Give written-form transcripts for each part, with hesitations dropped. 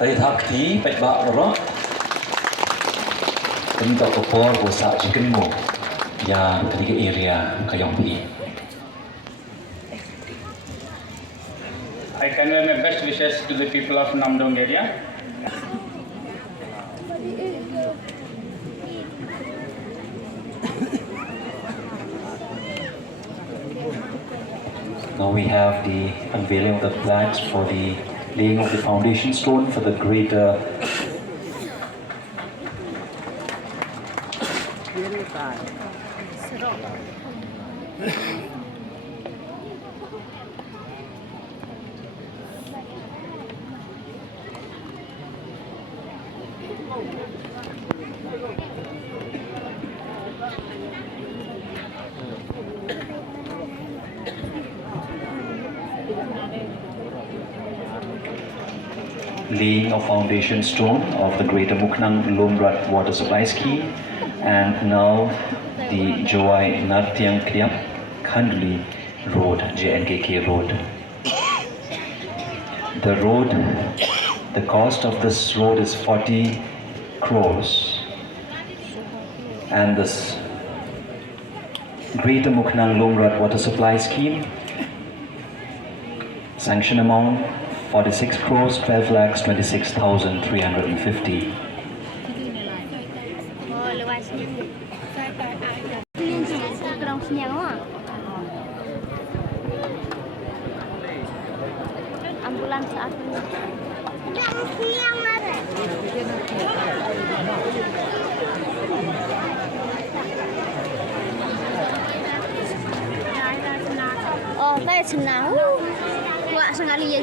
Tadi thakti pekba loro. Untuk kopor bosa chicken mo ya ketiga area kayong pi. I convey my best wishes to the people of Namdong area. Now we have the unveiling of the plans for the laying of the foundation stone for the greater laying of foundation stone of the Greater Muknang Lomrat water supply scheme, and now the Jawai Nartiang Kriap Khandli Road, JNKK Road. The road, the cost of this road is 40 crores, and this Greater Muknang Lomrat water supply scheme sanction amount 46 crores 12 lakhs 26,350. Ambulans oh, đây senang. Wah, sekali ya.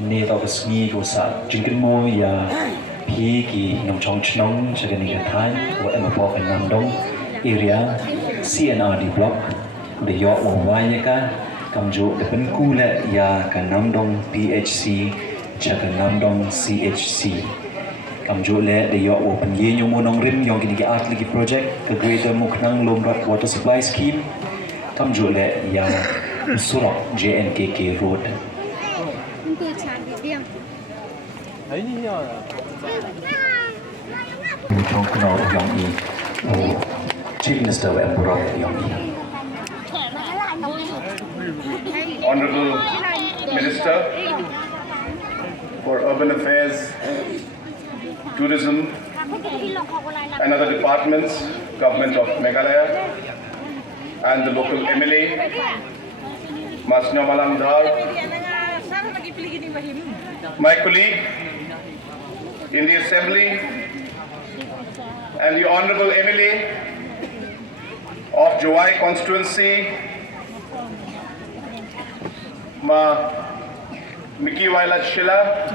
Ni tao kesni ko sa jingkin mo ya pi ki ngam chong chnong chagan ni thai ko em po kan Namdong area CNRD block de yo wo wai ka kam jo de pen ku le ya kan Namdong PHC chagan Namdong CHC kam jo le de yo wo pen ye nyo mo nong rim yong ki art ligi project ke Greater Muknang Lomrat water supply scheme kam jo le ya surok JNKK road. Trong cái nào dòng gì, Chief Minister và Emperor dòng gì. Honorable Minister for Urban Affairs, Tourism, and other departments, Government of Meghalaya, and the local MLA, Masnyo Malamdar, my colleague in the Assembly, and the Honorable MLA of Jawai constituency, Ma Miki Wailat Shila,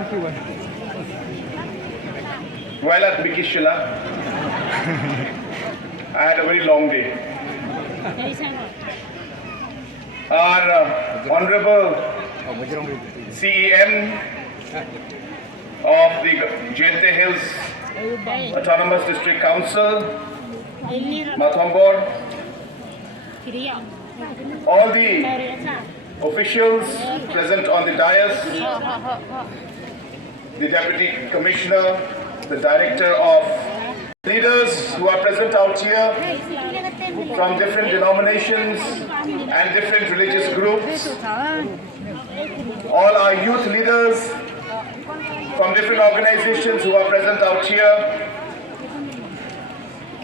Wailat Miki Shila. I had a very long day. Our Honorable CEM of the Jente Hills Autonomous District Council, Mathombor, all the officials present on the dais, the Deputy Commissioner, the Director of leaders who are present out here from different denominations and different religious groups, all our youth leaders from different organizations who are present out here,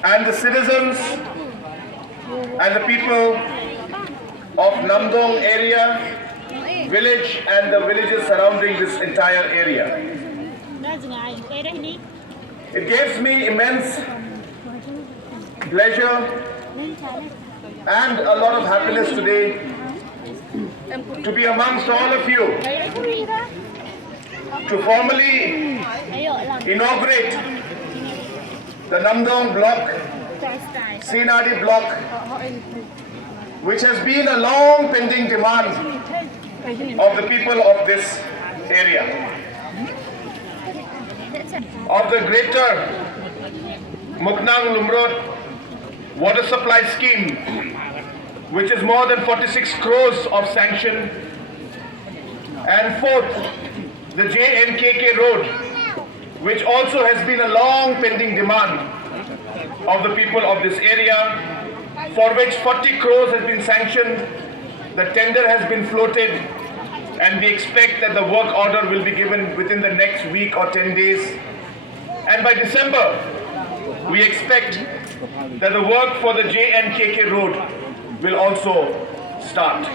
and the citizens and the people of Namdong area, village and the villages surrounding this entire area. It gives me immense pleasure and a lot of happiness today to be amongst all of you to formally inaugurate the Namdong block, CNRD block, which has been a long pending demand of the people of this area. of the Greater Muknang Lumrod water supply scheme, which is more than 46 crores of sanction. And fourth, the JNKK road, which also has been a long pending demand of the people of this area, for which 40 crores has been sanctioned. The tender has been floated, and we expect that the work order will be given within the next week or 10 days. And by December, we expect that the work for the JNKK road will also start.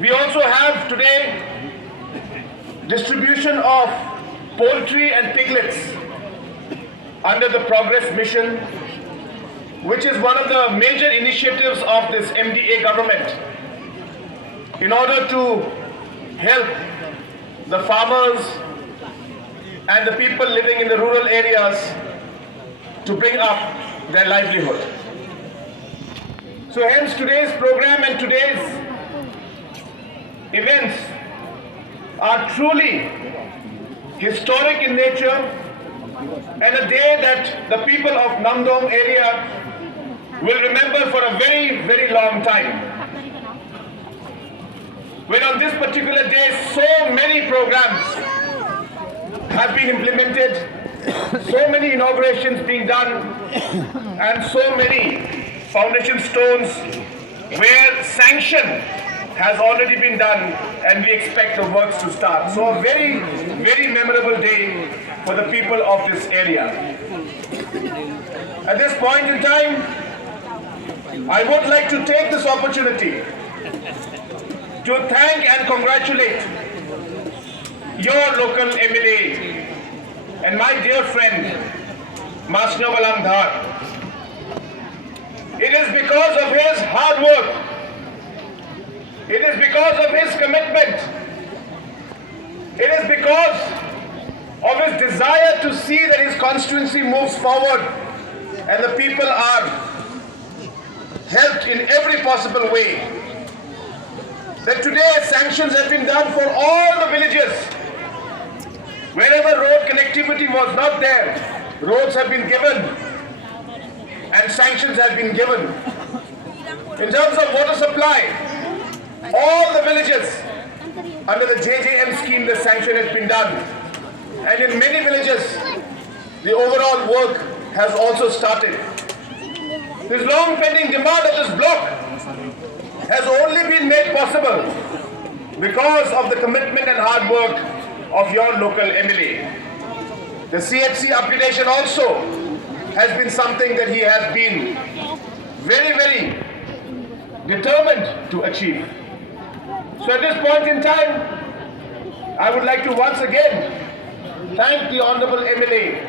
We also have today distribution of poultry and piglets under the Progress Mission, which is one of the major initiatives of this MDA government in order to help the farmers and the people living in the rural areas to bring up their livelihood. So hence today's program and today's events are truly historic in nature, and a day that the people of Namdong area will remember for a very, very long time. When on this particular day so many programs have been implemented, so many inaugurations being done, and so many foundation stones where sanction has already been done, and we expect the works to start. So a very, very memorable day for the people of this area. At this point in time, I would like to take this opportunity to thank and congratulate your local MLA and my dear friend, Masnyo Walamdhar. It is because of his hard work, it is because of his commitment, it is because of his desire to see that his constituency moves forward and the people are helped in every possible way, that today sanctions have been done for all the villages. Wherever road connectivity was not there, roads have been given and sanctions have been given. In terms of water supply, all the villages under the JJM scheme, the sanction has been done. And in many villages, the overall work has also started. This long pending demand of this block has only been made possible because of the commitment and hard work of your local MLA. The CHC upgradation also has been something that he has been very, very determined to achieve. So at this point in time, I would like to once again thank the Honorable MLA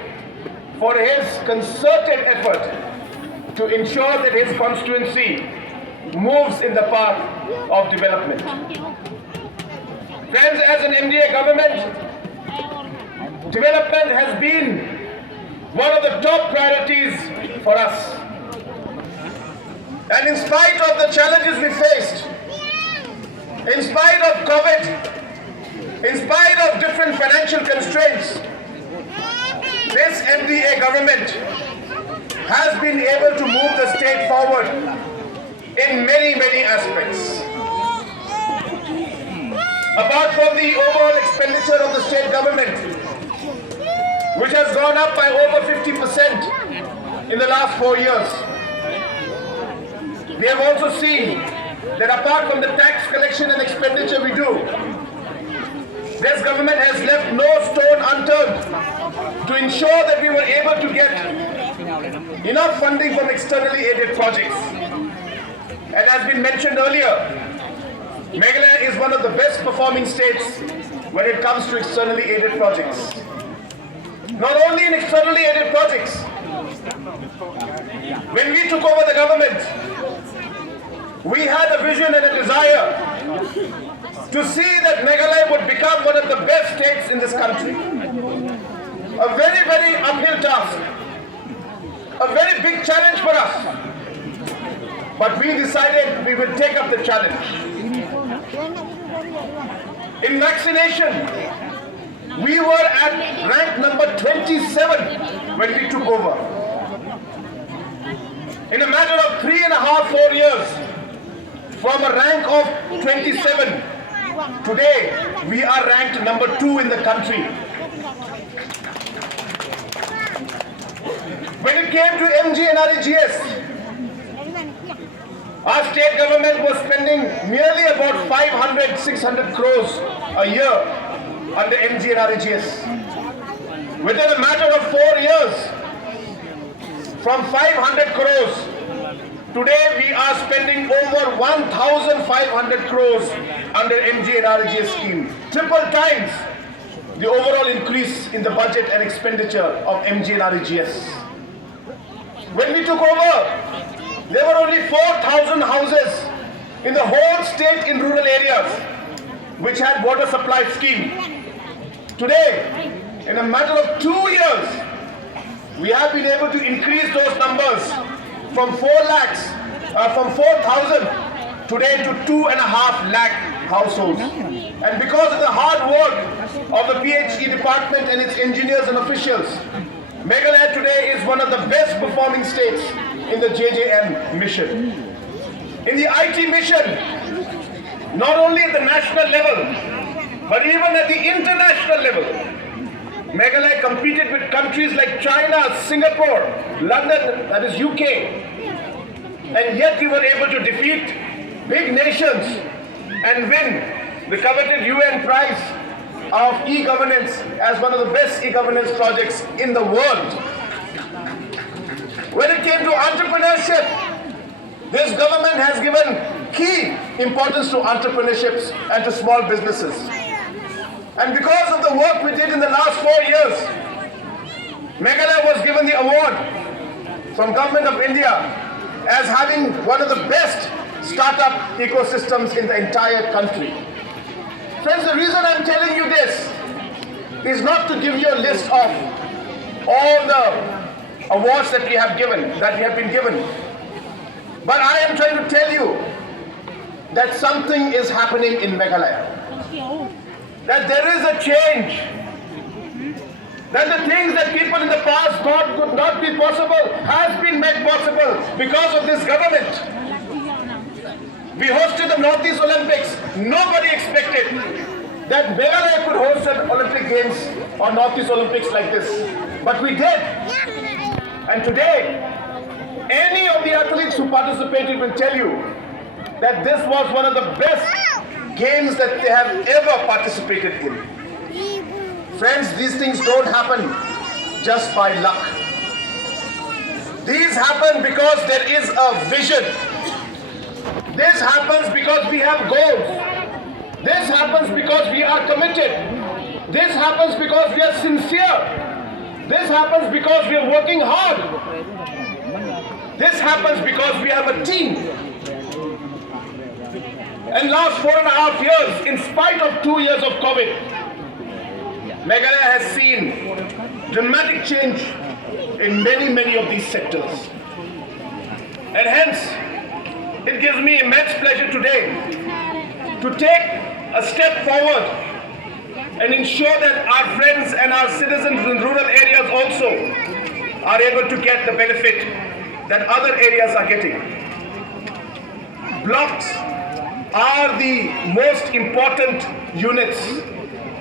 for his concerted effort to ensure that his constituency moves in the path of development. Friends, as an MDA government, development has been one of the top priorities for us. And in spite of the challenges we faced, in spite of COVID, in spite of different financial constraints, this MDA government has been able to move the state forward in many, many aspects. Apart from the overall expenditure of the state government, which has gone up by over 50% in the last 4 years, we have also seen that apart from the tax collection and expenditure we do, this government has left no stone unturned to ensure that we were able to get enough funding from externally aided projects. And as been mentioned earlier, Meghalaya is one of the best performing states when it comes to externally aided projects. Not only in externally aided projects, when we took over the government, we had a vision and a desire to see that Meghalaya would become one of the best states in this country. A very, very uphill task, a very big challenge for us. But we decided we would take up the challenge. In vaccination, we were at rank 27 when we took over. In a matter of 3.5, 4 years, from a rank of 27, today we are ranked number 2 in the country. When it came to MGNREGS, our state government was spending nearly about 500, 600 crores a year under MGNREGS. Within a matter of 4 years, from 500 crores, today we are spending over 1,500 crores under MGNREGS scheme. Triple times the overall increase in the budget and expenditure of MGNREGS. When we took over, there were only 4,000 houses in the whole state in rural areas which had water supply scheme. Today, in a matter of 2 years, we have been able to increase those numbers from 4,000 today to 2.5 lakh households. And because of the hard work of the PHE department and its engineers and officials, Meghalaya today is one of the best performing states in the JJM mission. In the IT mission, not only at the national level, but even at the international level, Meghalaya competed with countries like China, Singapore, London, that is UK, and yet we were able to defeat big nations and win the coveted UN prize of e-governance as one of the best e-governance projects in the world. When it came to entrepreneurship, this government has given key importance to entrepreneurships and to small businesses. And because of the work we did in the last 4 years, Meghalaya was given the award from Government of India as having one of the best startup ecosystems in the entire country. Friends, the reason I'm telling you this is not to give you a list of all the awards that we have been given. But I am trying to tell you that something is happening in Meghalaya. That there is a change. That the things that people in the past thought could not be possible has been made possible because of this government. We hosted the Northeast Olympics. Nobody expected that Meghalaya could host an Olympic Games or Northeast Olympics like this. But we did. And today, any of the athletes who participated will tell you that this was one of the best games that they have ever participated in. Friends, these things don't happen just by luck. These happen because there is a vision. This happens because we have goals. This happens because we are committed. This happens because we are sincere. This happens because we are working hard. This happens because we have a team. And last 4.5 years, in spite of 2 years of COVID, Meghalaya has seen dramatic change in many of these sectors. And hence, it gives me immense pleasure today to take a step forward and ensure that our friends and our citizens in rural areas also are able to get the benefit that other areas are getting. Blocks are the most important units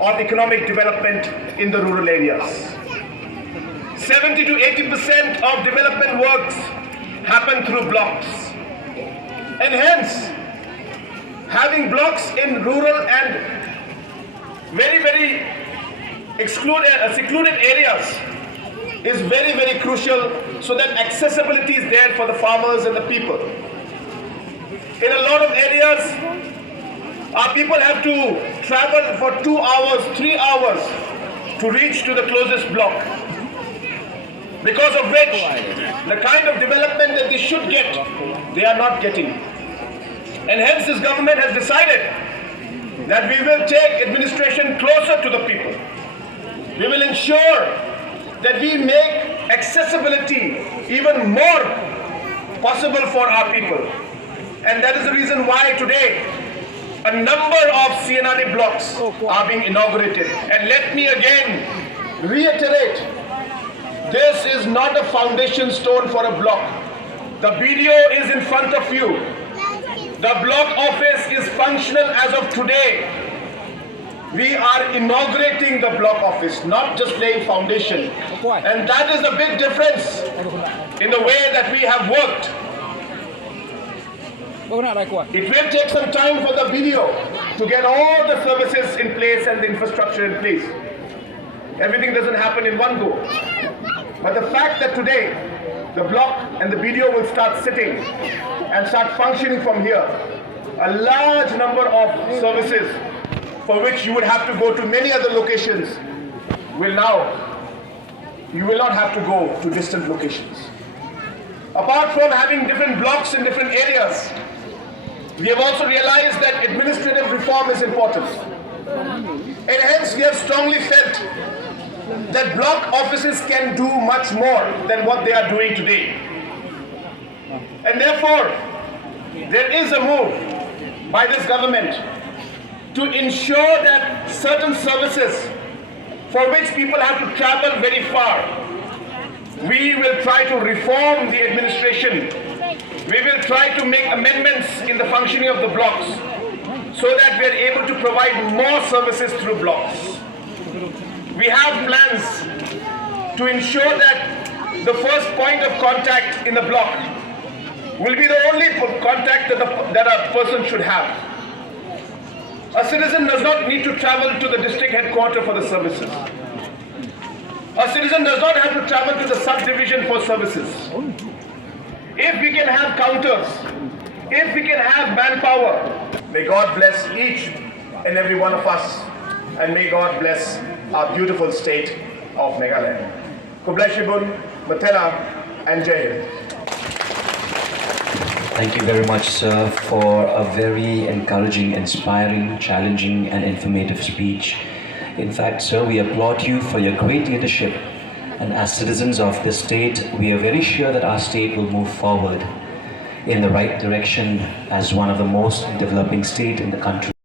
of economic development in the rural areas. 70 to 80% of development works happen through blocks. And hence, having blocks in rural and very secluded areas is very crucial so that accessibility is there for the farmers and the people. In a lot of areas, our people have to travel for 2 hours, 3 hours to reach to the closest block. Because of which, the kind of development that they should get, they are not getting. And hence this government has decided that we will take administration closer to the people. We will ensure that we make accessibility even more possible for our people. And that is the reason why today a number of CNRD blocks are being inaugurated. And let me again reiterate This is not a foundation stone for a block. The video is in front of you. The block office is functional as of today. We are inaugurating the block office, not just laying foundation. And that is the big difference in the way that we have worked. It will take some time for the video to get all the services in place and the infrastructure in place. Everything doesn't happen in one go. But the fact that today the block and the video will start sitting and start functioning from here, a large number of services for which you would have to go to many other locations you will not have to go to distant locations. Apart from having different blocks in different areas, we have also realized that administrative reform is important. And hence we have strongly felt that block offices can do much more than what they are doing today. And therefore, there is a move by this government to ensure that certain services for which people have to travel very far, we will try to reform the administration. We will try to make amendments in the functioning of the blocks so that we are able to provide more services through blocks. We have plans to ensure that the first point of contact in the block will be the only contact that a person should have. A citizen does not need to travel to the district headquarters for the services. A citizen does not have to travel to the subdivision for services. If we can have counters, if we can have manpower, may God bless each and every one of us, and may God bless our beautiful state of Meghalaya. Kubleshibun, Matela, and Jai Hind. Thank you very much, sir, for a very encouraging, inspiring, challenging, and informative speech. In fact, sir, we applaud you for your great leadership. And as citizens of this state, we are very sure that our state will move forward in the right direction as one of the most developing states in the country.